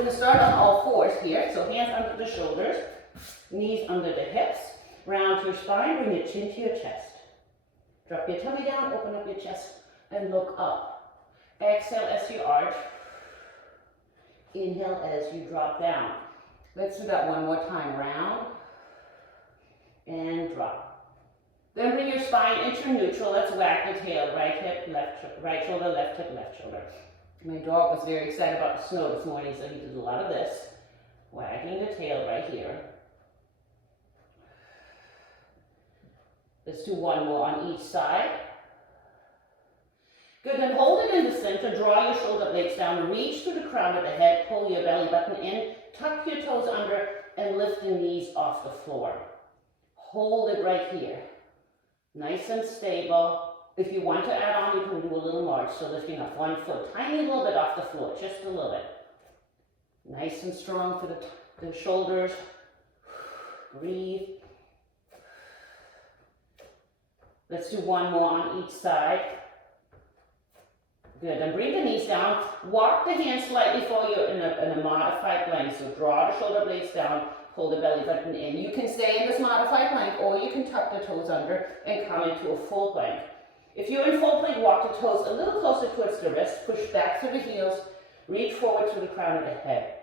We're going to start on all fours here. So hands under the shoulders, knees under the hips, round your spine, bring your chin to your chest. Drop your tummy down, open up your chest, and look up. Exhale as you arch. Inhale as you drop down. Let's do that one more time. Round and drop. Then bring your spine into neutral. Let's whack the tail. Right hip, right shoulder, left hip, left shoulder. My dog was very excited about the snow this morning, so he did a lot of this. Wagging the tail right here. Let's do one more on each side. Good, then hold it in the center, draw your shoulder blades down, reach to the crown of the head, pull your belly button in, tuck your toes under, and lift the knees off the floor. Hold it right here. Nice and stable. If you want to add on, you can do a little march, so lifting up one foot, tiny little bit off the floor, just a little bit. Nice and strong for the shoulders. Breathe. Let's do one more on each side. Good, then bring the knees down. Walk the hands slightly forward in a modified plank. So draw the shoulder blades down, pull the belly button in. You can stay in this modified plank, or you can tuck the toes under and come into a full plank. If you're in full plank, walk the toes a little closer towards the wrist, push back through the heels, reach forward to the crown of the head.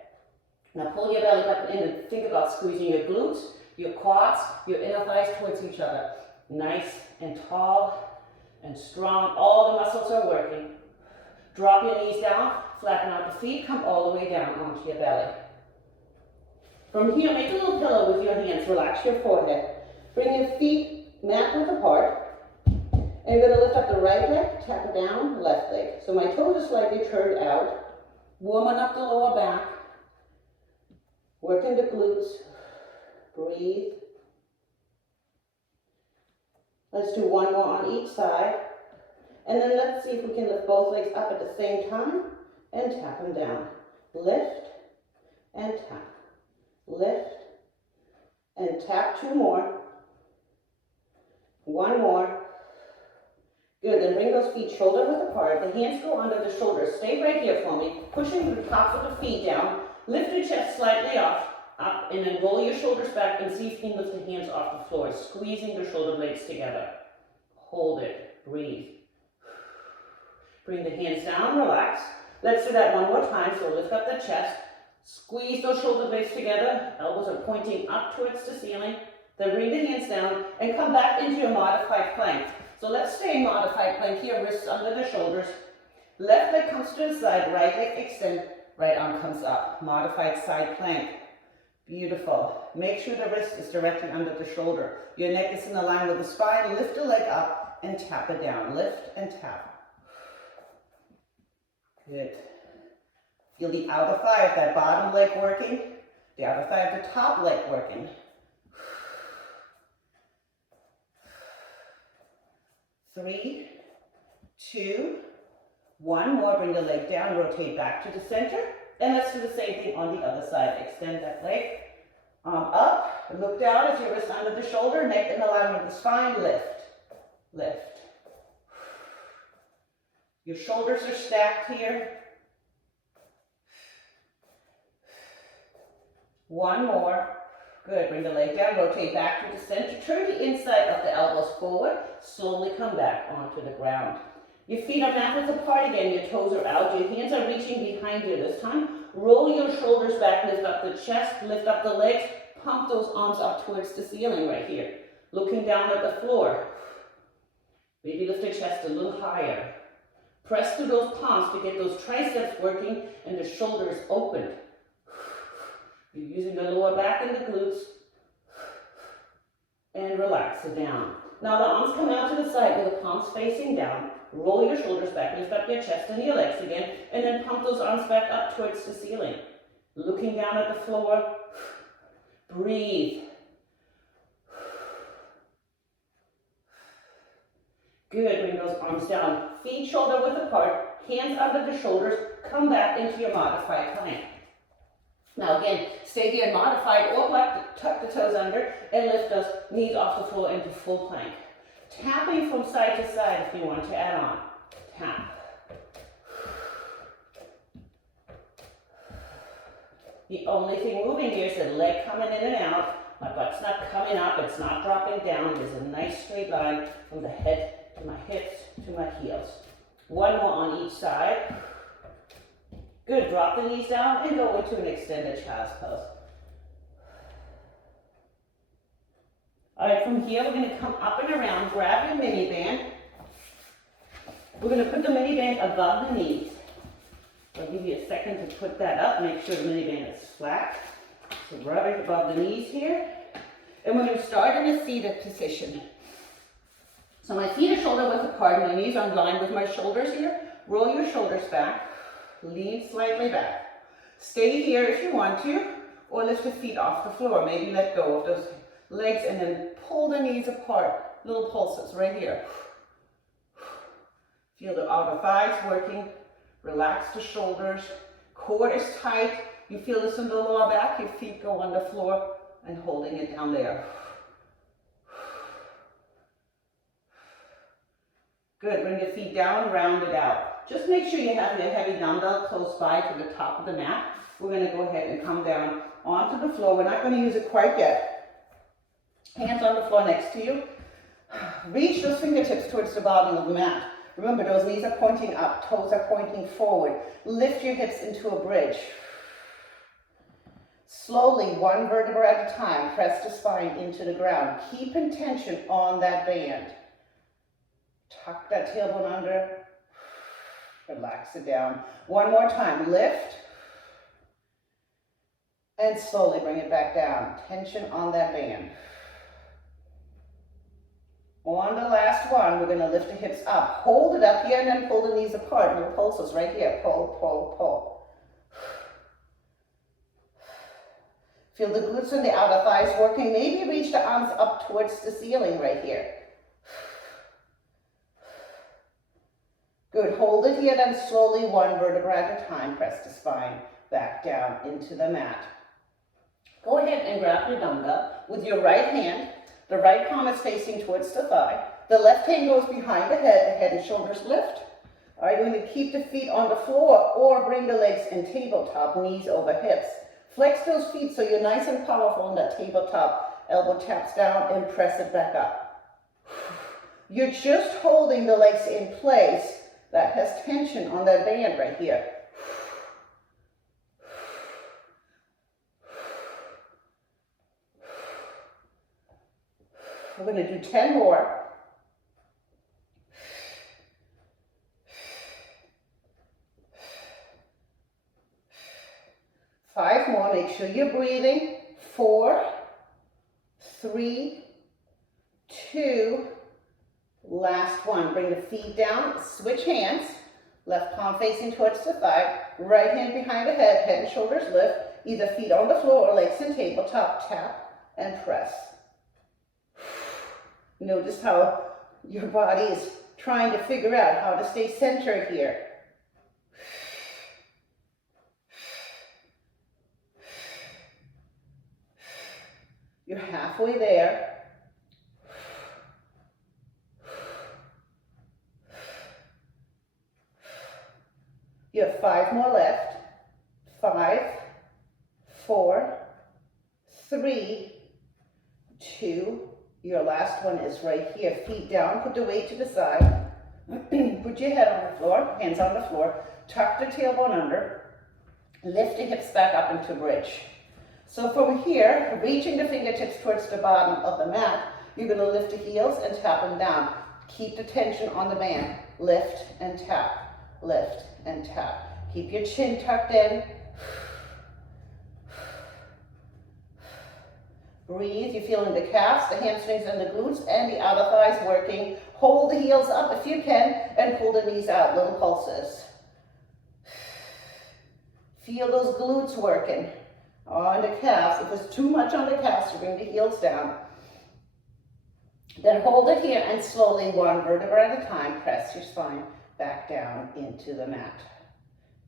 Now pull your belly button in and think about squeezing your glutes, your quads, your inner thighs towards each other. Nice and tall and strong. All the muscles are working. Drop your knees down, flatten out the feet, come all the way down onto your belly. From here, make a little pillow with your hands, relax your forehead. Bring your feet mat width apart, and you're going to lift up the right leg, tap it down, left leg. So my toes are slightly turned out, warming up the lower back, working the glutes, breathe. Let's do one more on each side. And then let's see if we can lift both legs up at the same time and tap them down. Lift and tap. Lift and tap. Two more. One more. Good, then bring those feet shoulder width apart. The hands go under the shoulders. Stay right here for me. Pushing the tops of the feet down. Lift your chest slightly up, and then roll your shoulders back and see if you can lift the hands off the floor, squeezing the shoulder blades together. Hold it. Breathe. Bring the hands down, relax. Let's do that one more time. So lift up the chest, squeeze those shoulder blades together, elbows are pointing up towards the ceiling. Then bring the hands down and come back into your modified plank. So let's stay in modified plank here, wrists under the shoulders. Left leg comes to the side, right leg extend, right arm comes up. Modified side plank. Beautiful. Make sure the wrist is directly under the shoulder. Your neck is in line with the spine. Lift the leg up and tap it down. Lift and tap. Good. Feel the outer thigh of that bottom leg working, the outer thigh of the top leg working. 3, 2, 1 more. Bring the leg down, rotate back to the center. And let's do the same thing on the other side. Extend that leg, arm up, look down as your wrist under the shoulder, neck in alignment with the spine, lift, lift. Your shoulders are stacked here. One more. Good, bring the leg down, rotate back to the center, turn the inside of the elbows forward, slowly come back onto the ground. Your feet are mat width apart again, your toes are out, your hands are reaching behind you this time. Roll your shoulders back, lift up the chest, lift up the legs, pump those arms up towards the ceiling right here. Looking down at the floor. Maybe lift the chest a little higher. Press through those palms to get those triceps working and the shoulders opened. You're using the lower back and the glutes. And relax it down. Now the arms come out to the side with the palms facing down. Roll your shoulders back, lift up your chest and your legs again, and then pump those arms back up towards the ceiling. Looking down at the floor. Breathe. Good, bring those arms down. Feet shoulder width apart, hands under the shoulders, come back into your modified plank. Now again, stay here in modified or tuck the toes under and lift those knees off the floor into full plank. Tapping from side to side if you want to add on. Tap. The only thing moving here is the leg coming in and out. My butt's not coming up, it's not dropping down. There's a nice straight line from the head to my hips to my heels. One more on each side. Good, drop the knees down and go into an extended child's pose. All right, from here, we're gonna come up and around, grab your mini band. We're gonna put the mini band above the knees. I'll give you a second to put that up, make sure the mini band is flat. So right above the knees here. And we're gonna start in a seated position. So my feet are shoulder width apart, my knees are in line with my shoulders here. Roll your shoulders back, lean slightly back. Stay here if you want to, or lift the feet off the floor. Maybe let go of those legs and then pull the knees apart. Little pulses right here. Feel the outer thighs working. Relax the shoulders. Core is tight. You feel this in the lower back. Your feet go on the floor and holding it down there. Good. Bring your feet down, round it out. Just make sure you have your heavy dumbbell close by to the top of the mat. We're going to go ahead and come down onto the floor. We're not going to use it quite yet. Hands on the floor next to you. Reach those fingertips towards the bottom of the mat. Remember, those knees are pointing up, toes are pointing forward. Lift your hips into a bridge. Slowly, one vertebra at a time, press the spine into the ground. Keep tension on that band. Tuck that tailbone under. Relax it down. One more time, lift. And slowly bring it back down. Tension on that band. On the last one, we're going to lift the hips up. Hold it up here and then pull the knees apart. Little pulses right here. Pull, pull, pull. Feel the glutes and the outer thighs working. Maybe reach the arms up towards the ceiling right here. Good. Hold it here, then slowly, one vertebra at a time. Press the spine back down into the mat. Go ahead and grab your dumbbell with your right hand. The right palm is facing towards the thigh. The left hand goes behind the head and shoulders lift. All right, we're going to keep the feet on the floor or bring the legs in tabletop, knees over hips. Flex those feet so you're nice and powerful on that tabletop. Elbow taps down and press it back up. You're just holding the legs in place. That has tension on that band right here. We're going to do 10 more. Five more. Make sure you're breathing. 4, 3, 2, last one. Bring the feet down. Switch hands. Left palm facing towards the thigh. Right hand behind the head. Head and shoulders lift. Either feet on the floor or legs in tabletop. Tap and press. Notice how your body is trying to figure out how to stay centered here. You're halfway there. You have 5 more left. 5, 4, 3, 2, your last one is right here. Feet down, put the weight to the side. Put your head on the floor, hands on the floor. Tuck the tailbone under. Lift the hips back up into bridge. So from here, reaching the fingertips towards the bottom of the mat, you're going to lift the heels and tap them down. Keep the tension on the band. Lift and tap. Lift and tap. Keep your chin tucked in. Breathe. You're feeling the calves, the hamstrings, and the glutes, and the outer thighs working. Hold the heels up if you can, and pull the knees out. Little pulses. Feel those glutes working. On the calves. If there's too much on the calves, you bring the heels down. Then hold it here, and slowly, one vertebra at a time, press your spine back down into the mat.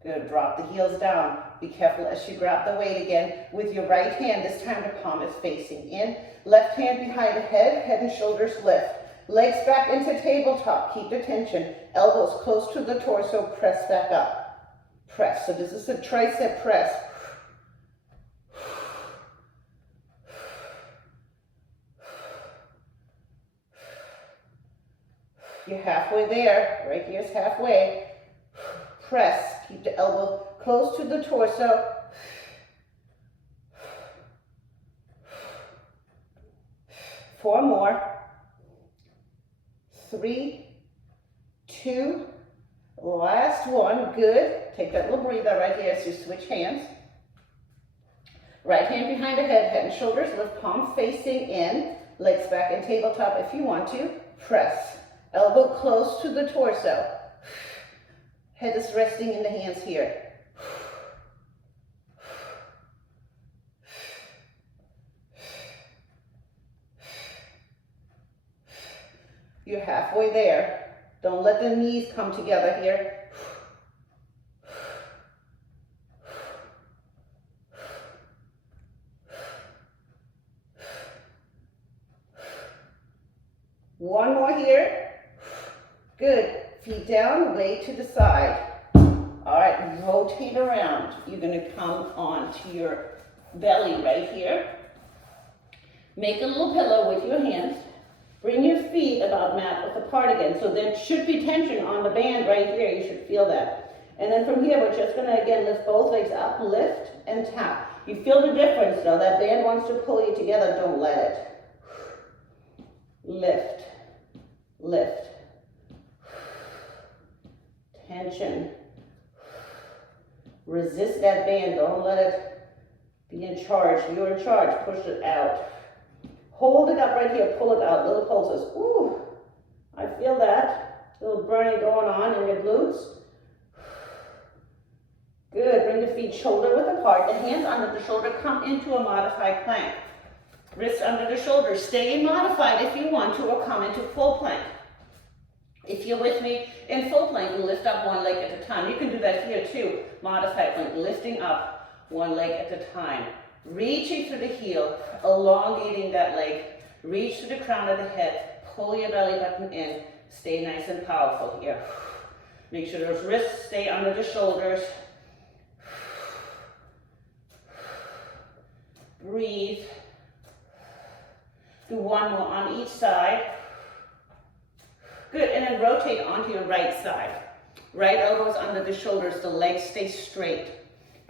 Good. Drop the heels down. Be careful as you grab the weight again with your right hand. This time the palm is facing in. Left hand behind the head. Head and shoulders lift. Legs back into tabletop. Keep the tension. Elbows close to the torso. Press back up. Press. So this is a tricep press. You're halfway there. Right here is halfway. Press. Keep the elbow close to the torso. 4 more. 3, 2, last one. Good. Take that little breather right here as you switch hands. Right hand behind the head, head and shoulders, lift palm facing in, legs back in tabletop if you want to. Press. Elbow close to the torso. Head is resting in the hands here. You're halfway there. Don't let the knees come together here. One more here. Good. Feet down, weight to the side. All right, rotate around. You're going to come onto your belly right here. Make a little pillow with your hands. Bring your feet about mat width apart again. So there should be tension on the band right here. You should feel that. And then from here, we're just going to, again, lift both legs up, lift and tap. You feel the difference, though. That band wants to pull you together. Don't let it. Lift, lift. Tension. Resist that band. Don't let it be in charge. You're in charge. Push it out. Hold it up right here. Pull it out. Little pulses. Ooh, I feel that. Little burning going on in your glutes. Good. Bring the feet shoulder width apart. The hands under the shoulder. Come into a modified plank. Wrists under the shoulders. Stay in modified if you want to, or come into full plank. If you're with me in full plank, you lift up one leg at a time. You can do that here too. Modified plank, lifting up one leg at a time. Reaching through the heel, elongating that leg. Reach to the crown of the head. Pull your belly button in. Stay nice and powerful here. Make sure those wrists stay under the shoulders. Breathe. Do one more on each side. Good, and then rotate onto your right side. Right elbows under the shoulders, the legs stay straight.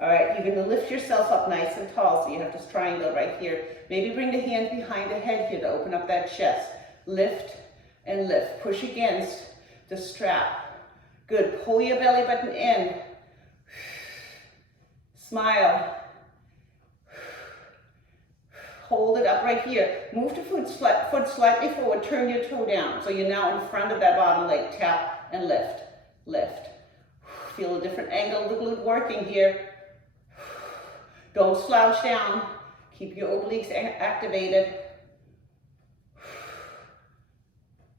All right, you're gonna lift yourself up nice and tall, so you have this triangle right here. Maybe bring the hands behind the head here to open up that chest. Lift and lift. Push against the strap. Good, pull your belly button in. Smile. Hold it up right here. Move the foot slightly forward. Turn your toe down. So you're now in front of that bottom leg. Tap and lift. Lift. Feel a different angle of the glute working here. Don't slouch down. Keep your obliques activated.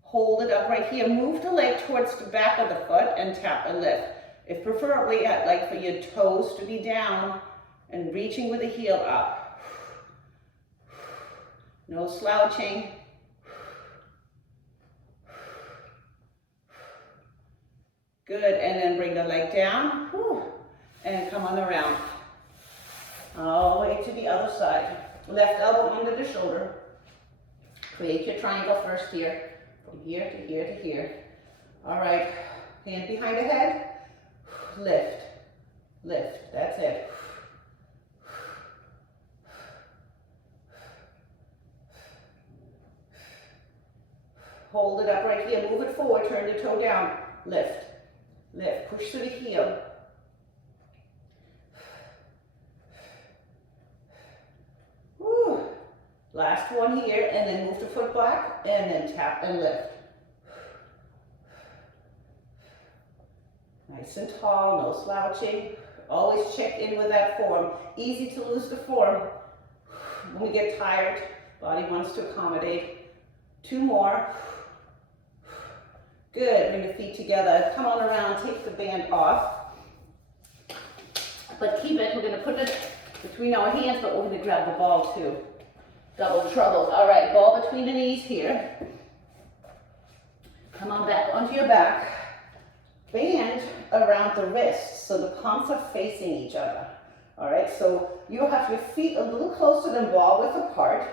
Hold it up right here. Move the leg towards the back of the foot and tap and lift. If preferably, I'd like for your toes to be down and reaching with the heel up. No slouching. Good, and then bring the leg down. Whew. And come on around. All the way to the other side. Left elbow under the shoulder. Create your triangle first here. From here to here to here. All right, hand behind the head. Lift, lift, that's it. Hold it up right here, move it forward, turn your toe down, lift, lift, push through the heel. Woo. Last one here, and then move the foot back, and then tap and lift. Nice and tall, no slouching. Always check in with that form. Easy to lose the form. When we get tired, body wants to accommodate. 2 more. Good, bring the feet together. Come on around, take the band off. But keep it, we're gonna put it between our hands, but we're gonna grab the ball too. Double trouble. All right, ball between the knees here. Come on back onto your back. Band around the wrists, so the palms are facing each other. All right, so you have your feet a little closer than ball width apart,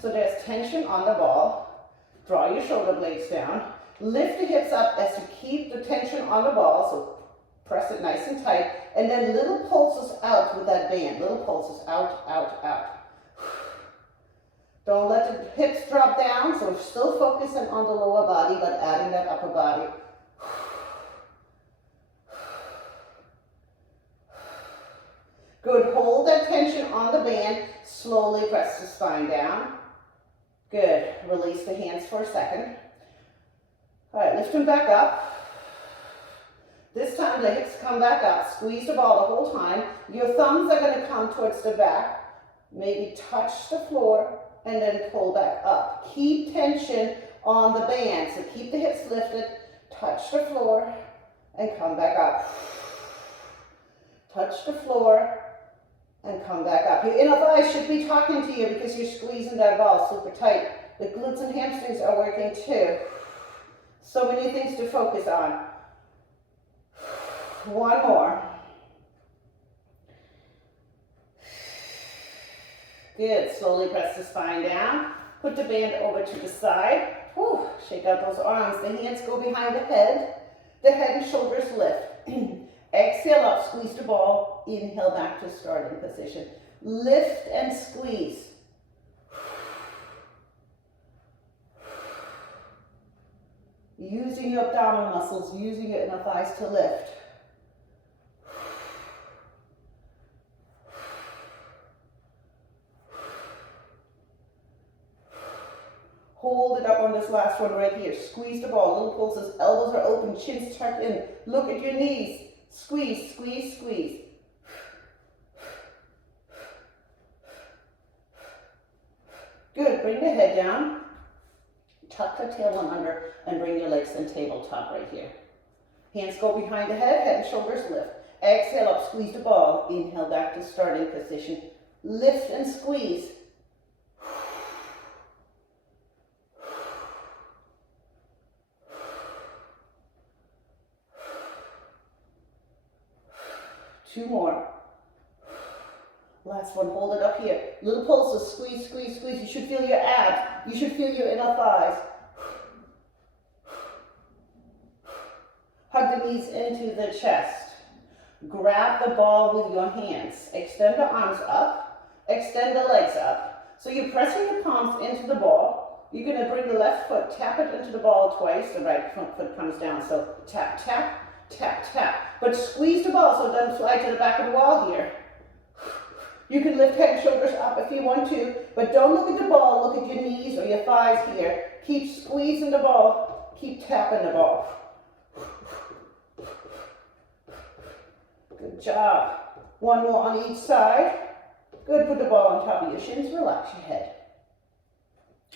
so there's tension on the ball. Draw your shoulder blades down. Lift the hips up as you keep the tension on the ball, so press it nice and tight, and then little pulses out with that band, little pulses out, out, out. Don't let the hips drop down, so we're still focusing on the lower body, but adding that upper body. Good, hold that tension on the band, slowly press the spine down. Good, release the hands for a second. All right, lift them back up. This time the hips come back up, squeeze the ball the whole time. Your thumbs are gonna come towards the back, maybe touch the floor, and then pull back up. Keep tension on the band, so keep the hips lifted, touch the floor, and come back up. Touch the floor, and come back up. Your inner thighs should be talking to you because you're squeezing that ball super tight. The glutes and hamstrings are working too. So many things to focus on. One more. Good, slowly press the spine down. Put the band over to the side. Whew. Shake out those arms. The hands go behind the head and shoulders lift. Exhale up, squeeze the ball. Inhale back to starting position. Lift and squeeze. Using your abdominal muscles, using your inner thighs to lift. Hold it up on this last one right here. Squeeze the ball, little pulses, elbows are open, chins tucked in. Look at your knees. Squeeze, squeeze, squeeze. Good, bring the head down. Tuck the tailbone under and bring your legs in tabletop right here. Hands go behind the head and shoulders lift. Exhale up, squeeze the ball. Inhale back to starting position. Lift and squeeze. Two more. Last one, hold it up here. Little pulses, squeeze, squeeze, squeeze. You should feel your abs. You should feel your inner thighs. Hug the knees into the chest. Grab the ball with your hands. Extend the arms up. Extend the legs up. So you're pressing the palms into the ball. You're going to bring the left foot, tap it into the ball twice. The right front foot comes down. So tap, tap, tap, tap. But squeeze the ball so it doesn't slide to the back of the wall here. You can lift head and shoulders up if you want to, but don't look at the ball, look at your knees or your thighs here. Keep squeezing the ball, keep tapping the ball. Good job. One more on each side. Good, put the ball on top of your shins, relax your head.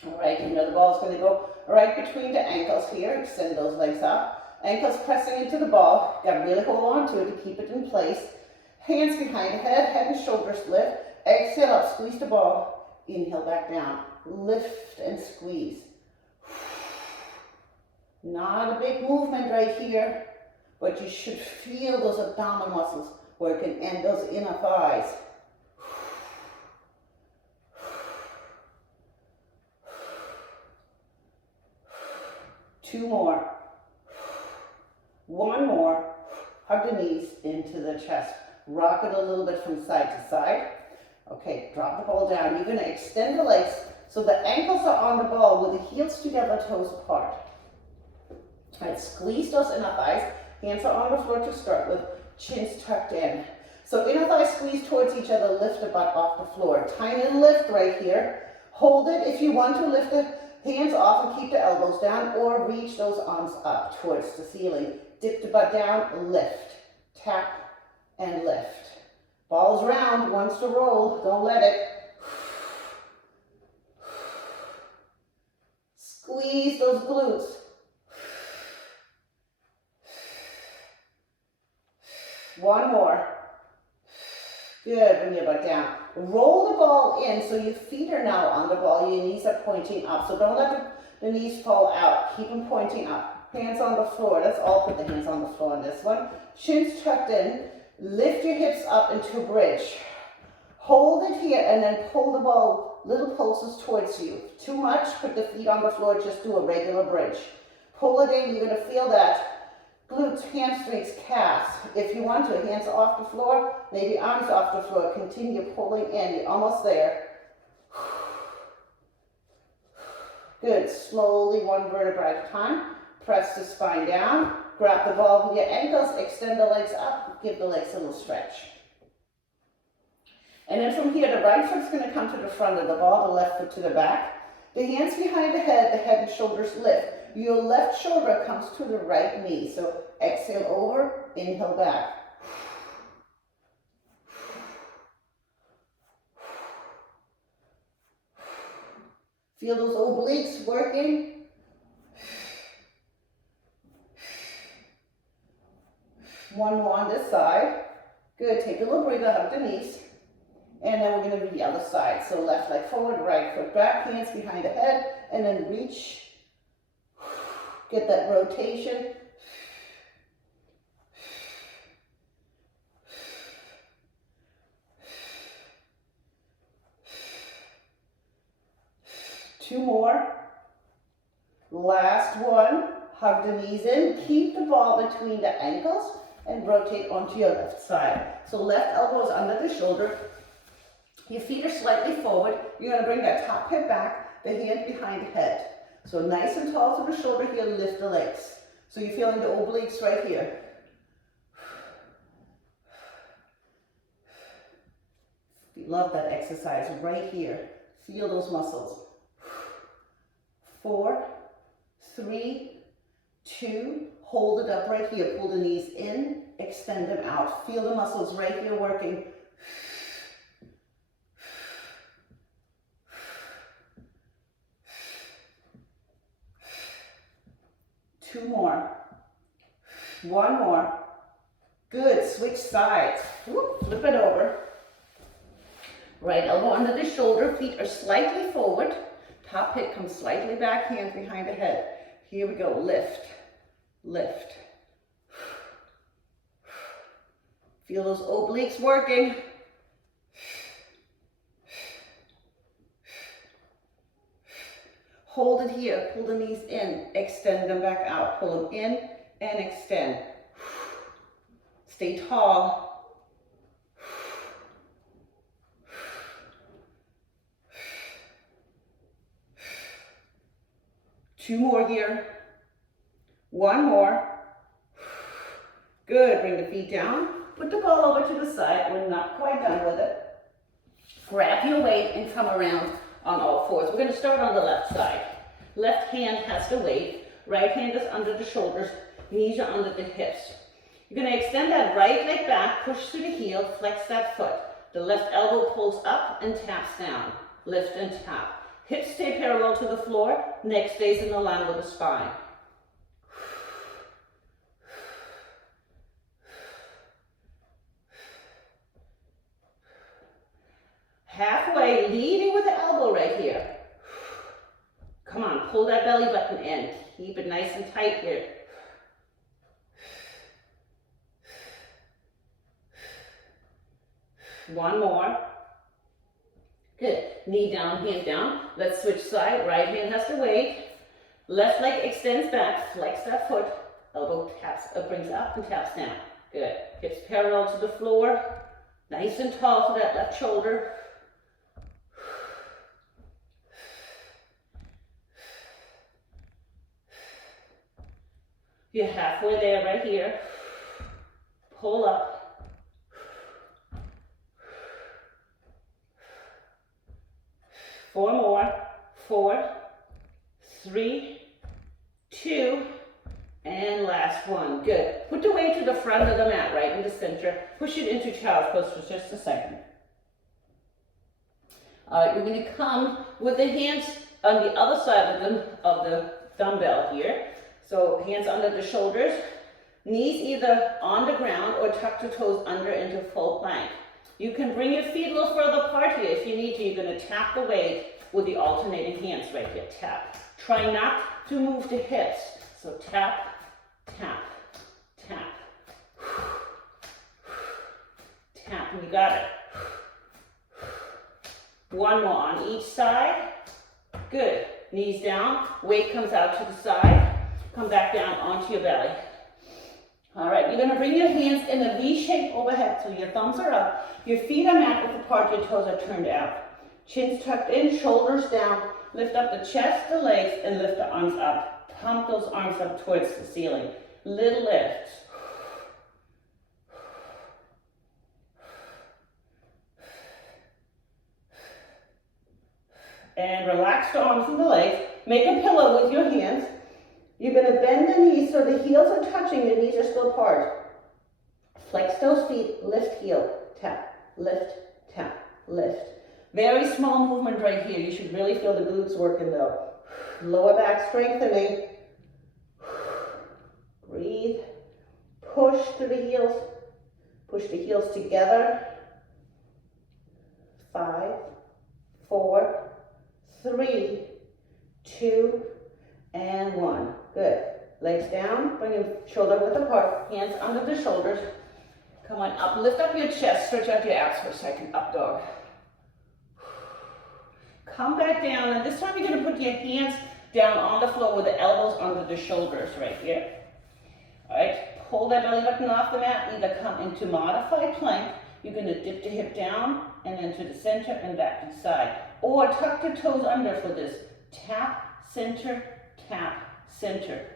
All right, you know the ball is going to go right between the ankles here, extend those legs up. Ankles pressing into the ball, got to really hold on to it to keep it in place. Hands behind the head, head and shoulders lift. Exhale up, squeeze the ball. Inhale back down. Lift and squeeze. Not a big movement right here, but you should feel those abdominal muscles working and those inner thighs. Two more. One more. Hug the knees into the chest. Rock it a little bit from side to side. Okay, drop the ball down. You're going to extend the legs so the ankles are on the ball with the heels together, toes apart. All right, squeeze those inner thighs. Hands are on the floor to start with, chins tucked in. So inner thighs squeeze towards each other, lift the butt off the floor. Tiny lift right here. Hold it if you want to lift the hands off and keep the elbows down, or reach those arms up towards the ceiling. Dip the butt down, lift, tap, and lift. Ball's round, wants to roll, don't let it. Squeeze those glutes. One more. Good, bring your butt down. Roll the ball in so your feet are now on the ball, your knees are pointing up. So don't let the knees fall out, keep them pointing up. Hands on the floor, let's all put the hands on the floor on this one. Shins tucked in, lift your hips up into a bridge. Hold it here and then pull the ball, little pulses towards you. Too much, put the feet on the floor, just do a regular bridge. Pull it in, you're gonna feel that glutes, hamstrings, calves. If you want to, hands off the floor, maybe arms off the floor. Continue pulling in, you're almost there. Good, slowly, one vertebra at a time. Press the spine down, grab the ball with your ankles, extend the legs up, give the legs a little stretch. And then from here, the right foot's gonna come to the front of the ball, the left foot to the back. The hands behind the head and shoulders lift. Your left shoulder comes to the right knee. So exhale over, inhale back. Feel those obliques working. One more on this side. Good, take a little breather, hug the knees. And then we're going to do the other side. So left leg forward, right foot back, hands behind the head, and then reach. Get that rotation. Two more. Last one. Hug the knees in. Keep the ball between the ankles and rotate onto your left side. So left elbow is under the shoulder. Your feet are slightly forward. You're going to bring that top hip back, the hand behind the head. So nice and tall to the shoulder here, lift the legs. So you're feeling the obliques right here. We love that exercise right here. Feel those muscles. 4, 3, 2, hold it up right here. Pull the knees in, extend them out. Feel the muscles right here working. 2 more. 1 more. Good, switch sides. Whoop, flip it over. Right elbow under the shoulder, feet are slightly forward. Top hip comes slightly back, hands behind the head. Here we go, lift, lift. Feel those obliques working. Hold it here, pull the knees in, extend them back out. Pull them in and extend. Stay tall. 2 more here. 1 more. Good, bring the feet down. Put the ball over to the side. We're not quite done with it. Grab your weight and come around on all fours. We're going to start on the left side. Left hand has the weight. Right hand is under the shoulders. Knees are under the hips. You're going to extend that right leg back, push to the heel, flex that foot. The left elbow pulls up and taps down. Lift and tap. Hips stay parallel to the floor. Neck stays in line with the spine. Halfway, leading with the elbow right here. Come on, pull that belly button in. Keep it nice and tight here. One more. Good. Knee down, hand down. Let's switch side. Right hand has the weight. Left leg extends back. Flex that foot. Elbow taps, brings up and taps down. Good. Hips parallel to the floor. Nice and tall for that left shoulder. You're halfway there right here. Pull up. Four more. 4, 3, 2, and last one. Good. Put the weight to the front of the mat, right in the center. Push it into child's pose for just a second. All right, we're going to come with the hands on the other side of the dumbbell here. So hands under the shoulders, knees either on the ground or tuck the toes under into full plank. You can bring your feet a little further apart here if you need to. You're going to tap the weight with the alternating hands right here. Tap. Try not to move the hips. So tap, tap, tap. Tap, and you got it. One more on each side. Good. Knees down, weight comes out to the side. Come back down onto your belly. All right, you're gonna bring your hands in a V shape overhead, so your thumbs are up, your feet are mat width apart, your toes are turned out. Chin's tucked in, shoulders down, lift up the chest, the legs, and lift the arms up. Pump those arms up towards the ceiling. Little lifts. And relax the arms and the legs. Make a pillow with your hands. You're going to bend the knees so the heels are touching, the knees are still apart. Flex those feet, lift heel, tap, lift, tap, lift. Very small movement right here. You should really feel the glutes working though. Lower back strengthening. Breathe. Push to the heels. Push the heels together. 5, 4, 3, 2, and 1. Good. Legs down, bring your shoulder width apart, hands under the shoulders. Come on up, lift up your chest, stretch out your abs for a second, up dog. Come back down, and this time you're going to put your hands down on the floor with the elbows under the shoulders right here. All right, pull that belly button off the mat, either come into modified plank. You're going to dip the hip down and then to the center and back to the side. Or tuck the toes under for this. Tap, center, tap, center.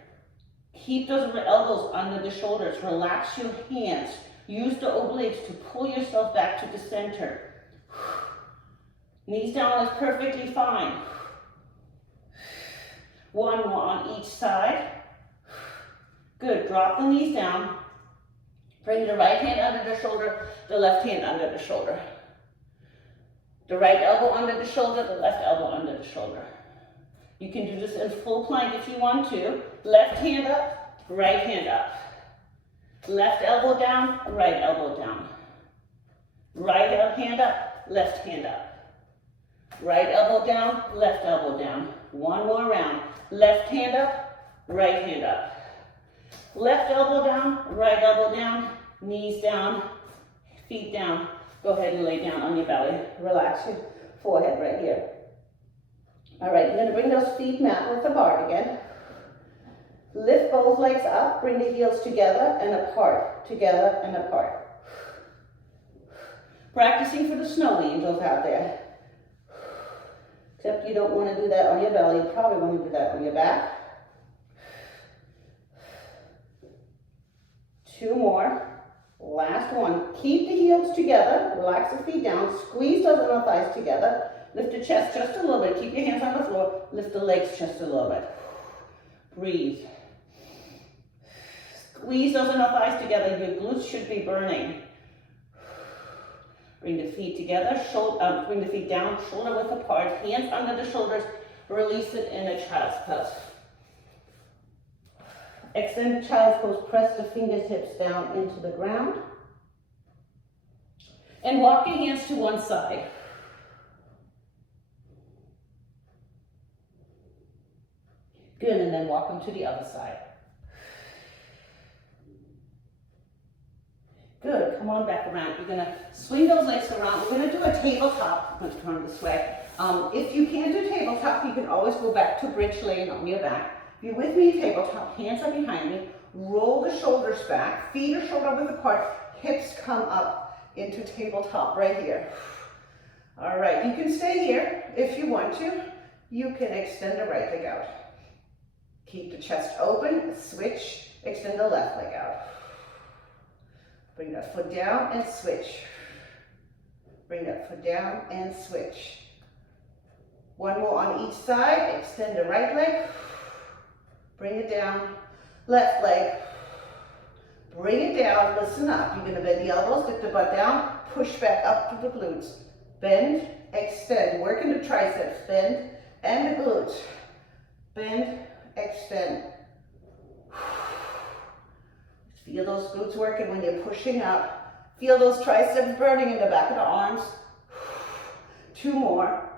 Keep those elbows under the shoulders. Relax your hands. Use the obliques to pull yourself back to the center. Knees down is perfectly fine. One more on each side. Good. Drop the knees down. Bring the right hand under the shoulder, the left hand under the shoulder. The right elbow under the shoulder, the left elbow under the shoulder. You can do this in full plank if you want to. Left hand up, right hand up. Left elbow down, right elbow down. Right hand up, left hand up. Right elbow down, left elbow down. One more round. Left hand up, right hand up. Left elbow down, right elbow down, knees down, feet down. Go ahead and lay down on your belly. Relax your forehead right here. All right, you're going to bring those feet mat width apart again. Lift both legs up, bring the heels together and apart, together and apart. Practicing for the snow angels out there. Except you don't want to do that on your belly. You probably want to do that on your back. 2 more. Last one. Keep the heels together. Relax the feet down. Squeeze those inner thighs together. Lift the chest just a little bit. Keep your hands on the floor. Lift the legs just a little bit. Breathe. Squeeze those inner thighs together. Your glutes should be burning. Bring the feet together. Bring the feet down. Shoulder width apart. Hands under the shoulders. Release it in a child's pose. Extend child's pose, press the fingertips down into the ground. And walk your hands to one side. Good, and then walk them to the other side. Good, come on back around. You're gonna swing those legs around. We're gonna do a tabletop. I'm gonna turn this way. If you can't do tabletop, you can always go back to bridge laying on your back. If you're with me, tabletop, hands are behind me, roll the shoulders back, feet are shoulder width apart, hips come up into tabletop right here. All right, you can stay here if you want to. You can extend the right leg out. Keep the chest open, switch, extend the left leg out. Bring that foot down and switch. Bring that foot down and switch. One more on each side, extend the right leg. Bring it down, left leg, bring it down, listen up. You're gonna bend the elbows, dip the butt down, push back up to the glutes. Bend, extend, work in the triceps, bend, and the glutes. Bend, extend. Feel those glutes working when you're pushing up. Feel those triceps burning in the back of the arms. 2 more.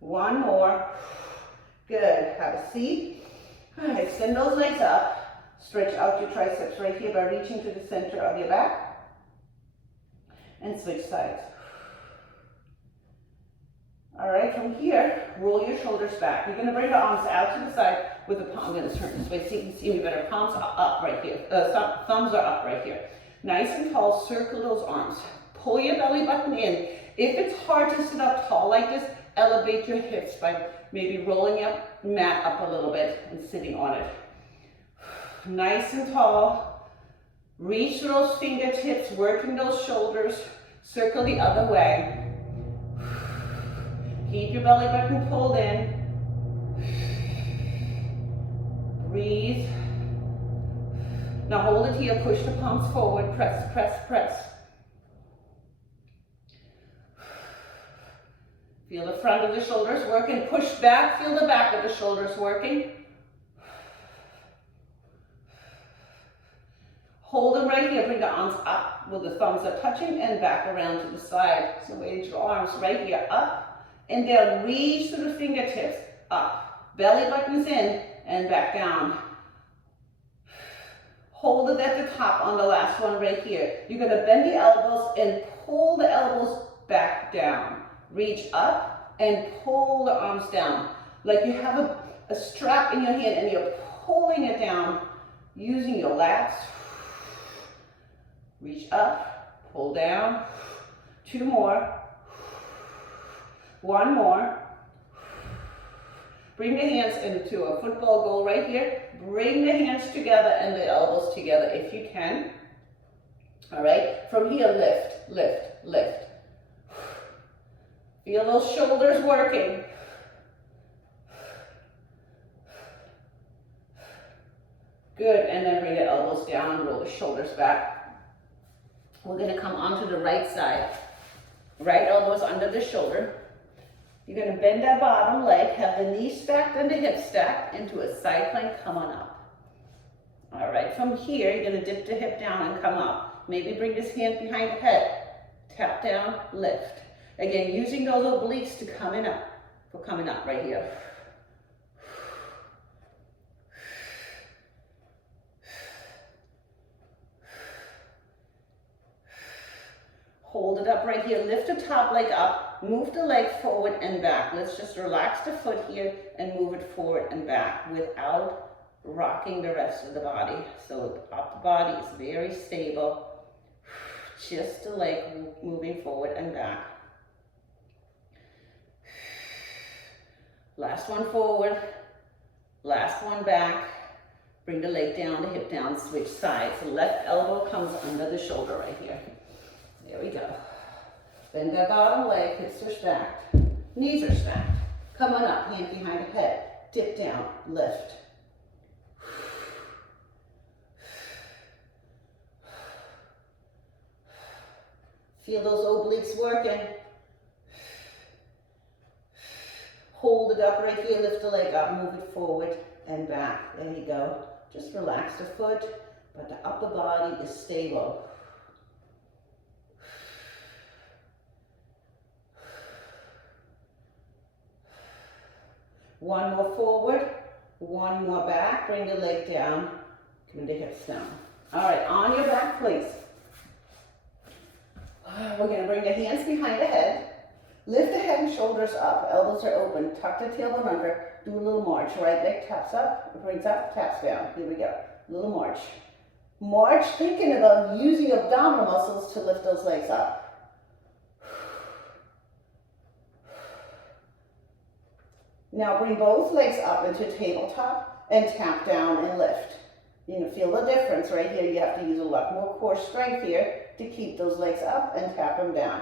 1 more. Good, have a seat. Extend those legs up. Stretch out your triceps right here by reaching to the center of your back. And switch sides. All right, from here, roll your shoulders back. You're gonna bring the arms out to the side with the palm. I'm gonna turn this way so you can see me better. Palms are up right here. Thumbs are up right here. Nice and tall, circle those arms. Pull your belly button in. If it's hard to sit up tall like this, elevate your hips by maybe rolling your mat up a little bit and sitting on it. Nice and tall. Reach those fingertips, working those shoulders. Circle the other way. Keep your belly button pulled in. Breathe. Now hold it here, push the palms forward, press, press, press. Feel the front of the shoulders working, push back, feel the back of the shoulders working. Hold them right here, bring the arms up where the thumbs are touching and back around to the side. So wave your arms right here, up and down. Reach through the fingertips, up. Belly buttons in and back down. Hold it at the top on the last one right here. You're gonna bend the elbows and pull the elbows back down. Reach up and pull the arms down. Like you have a strap in your hand and you're pulling it down using your lats. Reach up, pull down. 2 more. 1 more. Bring the hands into a football goal right here. Bring the hands together and the elbows together if you can. All right, from here, lift, lift, lift. Feel those shoulders working. Good, and then bring the elbows down, roll the shoulders back. We're gonna come onto the right side. Right elbows under the shoulder. You're gonna bend that bottom leg, have the knees stacked and the hips stacked into a side plank, come on up. All right, from here, you're gonna dip the hip down and come up. Maybe bring this hand behind the head. Tap down, lift. Again, using those obliques to coming up, for coming up right here. Hold it up right here, lift the top leg up, move the leg forward and back. Let's just relax the foot here and move it forward and back without rocking the rest of the body. So the upper body is very stable, just the leg moving forward and back. Last one forward, last one back. Bring the leg down, the hip down, switch sides. The left elbow comes under the shoulder right here. There we go. Bend that bottom leg, hips are stacked, knees are stacked. Come on up, hand behind the head, dip down, lift. Feel those obliques working. Hold it up right here, lift the leg up, move it forward and back. There you go. Just relax the foot, but the upper body is stable. One more forward, one more back, bring the leg down, bring the hips down. All right, on your back, please. We're gonna bring the hands behind the head, lift the head and shoulders up, elbows are open, tuck the tailbone under, do a little march. Right leg taps up, brings up, taps down. Here we go, little march. March, thinking about using abdominal muscles to lift those legs up. Now bring both legs up into tabletop and tap down and lift. You can feel the difference right here. You have to use a lot more core strength here to keep those legs up and tap them down.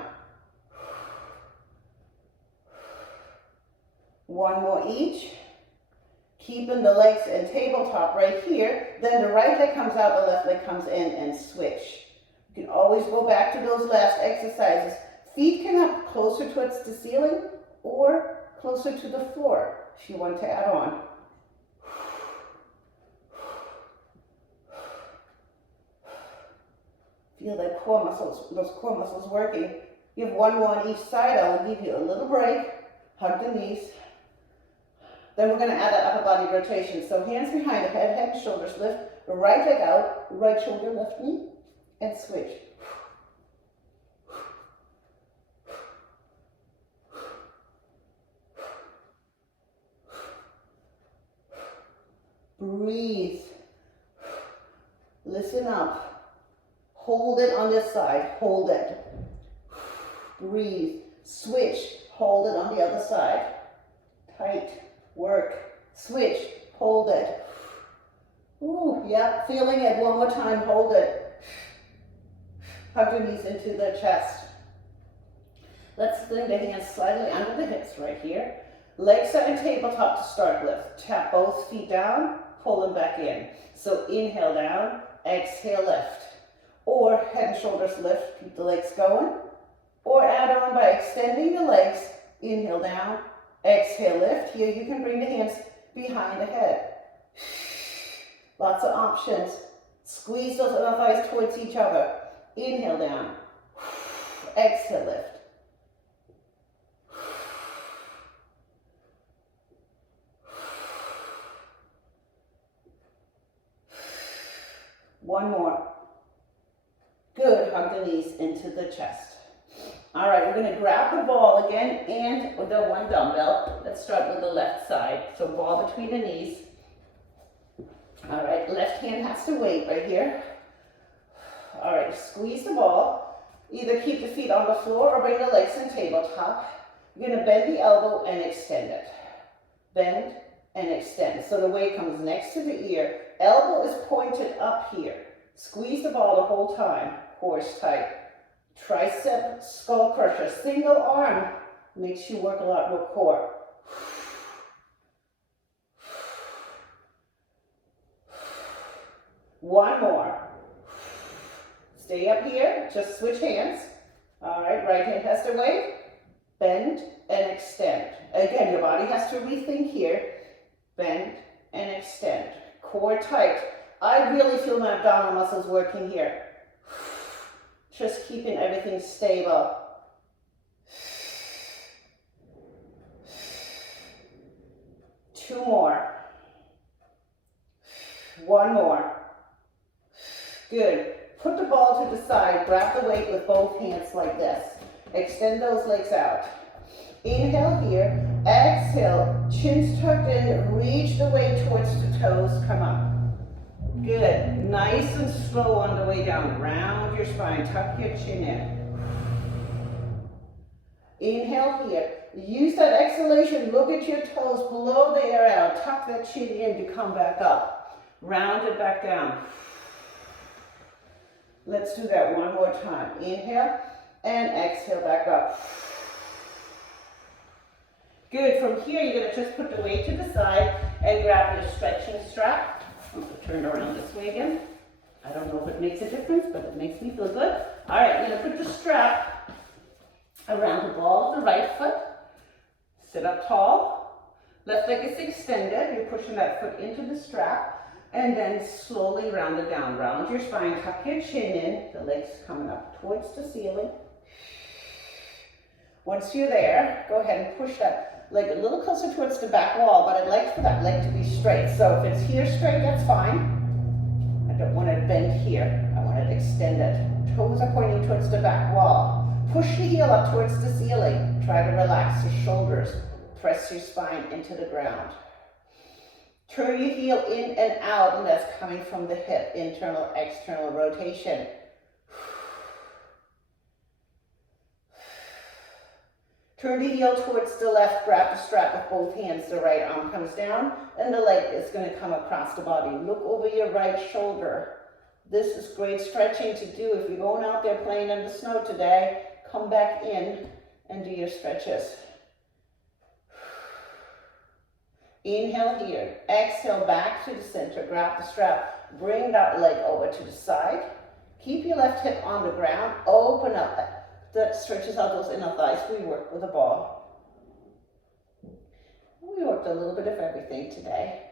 One more each. Keeping the legs in tabletop right here. Then the right leg comes out, the left leg comes in and switch. You can always go back to those last exercises. Feet can up closer towards the ceiling or closer to the floor if you want to add on. Feel that core muscles, those core muscles working. You have one more on each side. I will give you a little break. Hug the knees. Then we're going to add that upper body rotation. So hands behind the head, head and shoulders lift. Right leg out, right shoulder, left knee, and switch. Breathe. Listen up. Hold it on this side. Hold it. Breathe. Switch. Hold it on the other side. Tight. Work. Switch. Hold it. Ooh, yeah, feeling it. One more time. Hold it. Hug your knees into the chest. Let's bring the hands slightly under the hips right here. Legs are in tabletop to start with. Tap both feet down, pull them back in. So inhale down, exhale lift. Or head and shoulders lift, keep the legs going. Or add on by extending the legs, inhale down, exhale lift. Here you can bring the hands behind the head. Lots of options. Squeeze those inner thighs towards each other. Inhale down, exhale lift. One more. Good, hug the knees into the chest. All right, we're gonna grab the ball again and with the one dumbbell. Let's start with the left side. So ball between the knees. All right, left hand has to wait right here. All right, squeeze the ball. Either keep the feet on the floor or bring the legs in tabletop. You're gonna bend the elbow and extend it. Bend and extend. So the weight comes next to the ear. Elbow is pointed up here. Squeeze the ball the whole time. Horse tight. Tricep skull crusher. Single arm makes you work a lot more core. One more. Stay up here. Just switch hands. All right, right hand has to wait. Bend and extend. Again, your body has to rethink here. Bend and extend. Core tight. I really feel my abdominal muscles working here. Just keeping everything stable. Two more. One more. Good. Put the ball to the side. Grab the weight with both hands like this. Extend those legs out. Inhale here. Exhale. Chin's tucked in. Reach the weight towards the toes. Come up. Good. Nice and slow on the way down. Round your spine. Tuck your chin in. Inhale here. Use that exhalation. Look at your toes. Blow the air out. Tuck that chin in to come back up. Round it back down. Let's do that one more time. Inhale and exhale back up. Good. From here, you're going to just put the weight to the side and grab your stretching strap. I'm going to turn it around this way again. I don't know if it makes a difference, but it makes me feel good. All right, you're going to put the strap around the ball of the right foot. Sit up tall. Left leg is extended. You're pushing that foot into the strap. And then slowly round it down. Round your spine, tuck your chin in. The legs coming up towards the ceiling. Once you're there, go ahead and push that leg a little closer towards the back wall, but I'd like for that leg to be straight. So if it's here straight, that's fine. I don't want it bent here. I want it extended. Toes are pointing towards the back wall. Push the heel up towards the ceiling. Try to relax your shoulders. Press your spine into the ground. Turn your heel in and out, and that's coming from the hip, internal, external rotation. Turn the heel towards the left, grab the strap with both hands. The right arm comes down, and the leg is going to come across the body. Look over your right shoulder. This is great stretching to do. If you're going out there playing in the snow today, come back in and do your stretches. Inhale here. Exhale back to the center. Grab the strap. Bring that leg over to the side. Keep your left hip on the ground. Open up. That stretches out those inner thighs. We work with a ball. We worked a little bit of everything today.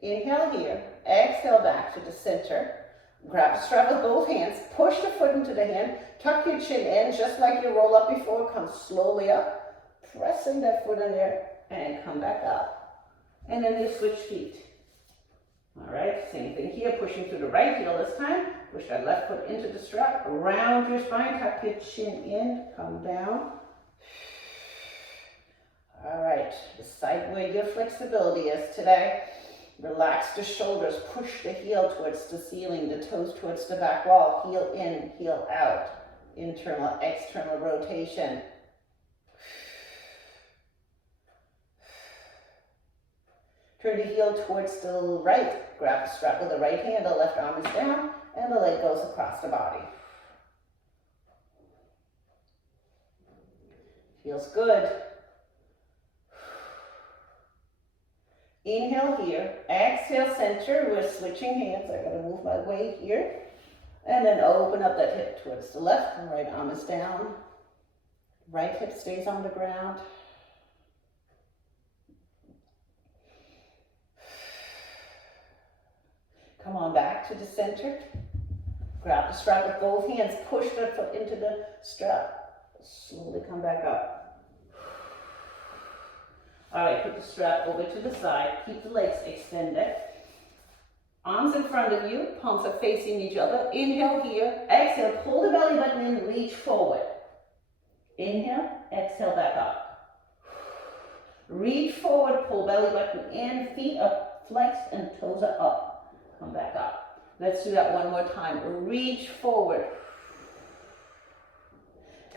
Inhale here. Exhale back to the center. Grab the strap with both hands. Push the foot into the hand. Tuck your chin in just like you roll up before. Come slowly up. Pressing that foot in there and come back up. And then you switch feet. All right, same thing here. Pushing to the right heel this time. Push that left foot into the strap. Round your spine. Tuck your chin in. Come down. All right, decide where your flexibility is today. Relax the shoulders, push the heel towards the ceiling, the toes towards the back wall, heel in, heel out, internal, external rotation. Turn the heel towards the right, grab the strap with the right hand, the left arm is down, and the leg goes across the body. Feels good. Inhale here, exhale center, we're switching hands, I gotta move my weight here. And then open up that hip towards the left, and right arm is down. Right hip stays on the ground. Come on back to the center. Grab the strap with both hands, push that foot into the strap. Slowly come back up. All right, put the strap over to the side. Keep the legs extended. Arms in front of you, palms are facing each other. Inhale here, exhale, pull the belly button in, reach forward. Inhale, exhale, back up. Reach forward, pull belly button in, feet are flexed and toes are up. Come back up. Let's do that one more time. Reach forward.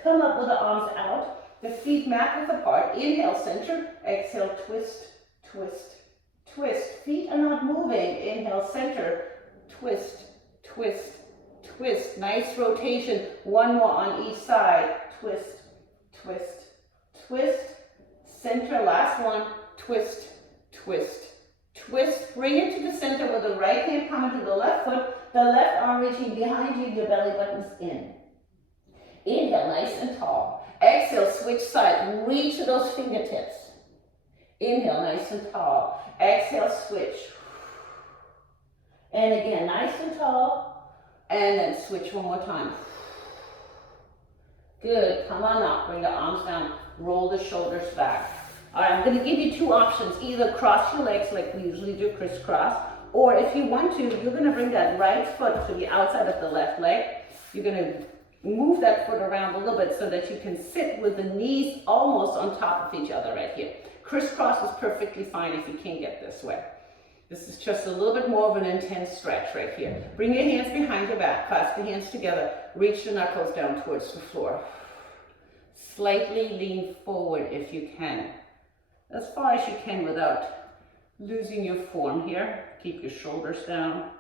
Come up with the arms out. The feet mat width apart. Inhale, center. Exhale, twist, twist, twist. Feet are not moving. Inhale, center. Twist, twist, twist. Nice rotation. One more on each side. Twist, twist, twist. Center, last one. Twist, twist, twist. Bring it to the center with the right hand coming to the left foot. The left arm reaching behind you. Your belly button's in. Inhale, nice and tall. Exhale, switch side. Reach to those fingertips. Inhale, nice and tall. Exhale, switch. And again, nice and tall. And then switch one more time. Good. Come on up. Bring the arms down. Roll the shoulders back. All right, I'm going to give you two options. Either cross your legs like we usually do, crisscross. Or if you want to, you're going to bring that right foot to the outside of the left leg. You're going to move that foot around a little bit so that you can sit with the knees almost on top of each other right here. Crisscross is perfectly fine if you can't get this way. This is just a little bit more of an intense stretch right here. Bring your hands behind your back, clasp the hands together, reach the knuckles down towards the floor. Slightly lean forward if you can. As far as you can without losing your form here. Keep your shoulders down.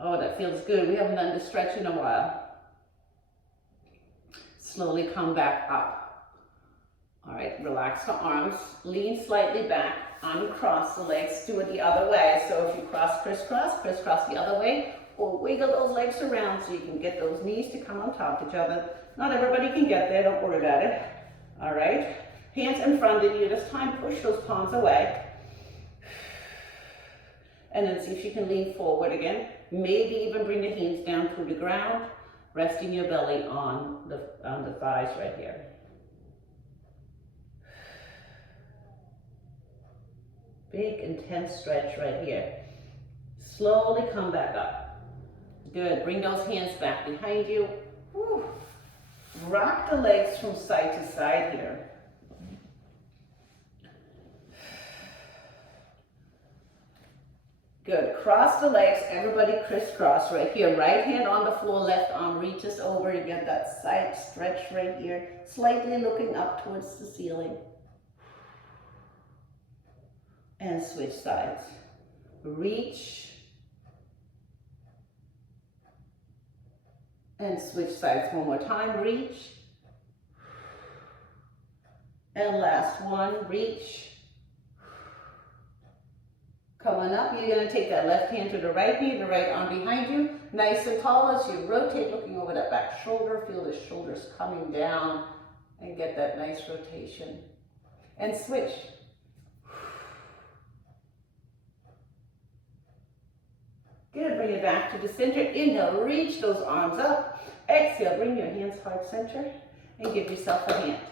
Oh, that feels good. We haven't done this stretch in a while. Slowly come back up. All right, relax the arms. Lean slightly back. Uncross the legs. Do it the other way. So if you cross, crisscross, crisscross the other way. Or wiggle those legs around so you can get those knees to come on top of each other. Not everybody can get there. Don't worry about it. All right. Hands in front of you. This time, push those palms away. And then see if you can lean forward again. Maybe even bring the hands down to the ground, resting your belly on the thighs right here. Big, intense stretch right here. Slowly come back up. Good. Bring those hands back behind you. Woo. Rock the legs from side to side here. Good. Cross the legs. Everybody crisscross right here. Right hand on the floor, left arm reaches over to get that side stretch right here. Slightly looking up towards the ceiling. And switch sides. Reach. And switch sides one more time. Reach. And last one. Reach. Coming up, you're going to take that left hand to the right knee, the right arm behind you. Nice and tall as you rotate, looking over that back shoulder. Feel the shoulders coming down and get that nice rotation. And switch. Good. Bring it back to the center. Inhale, reach those arms up. Exhale, bring your hands heart center and give yourself a hand.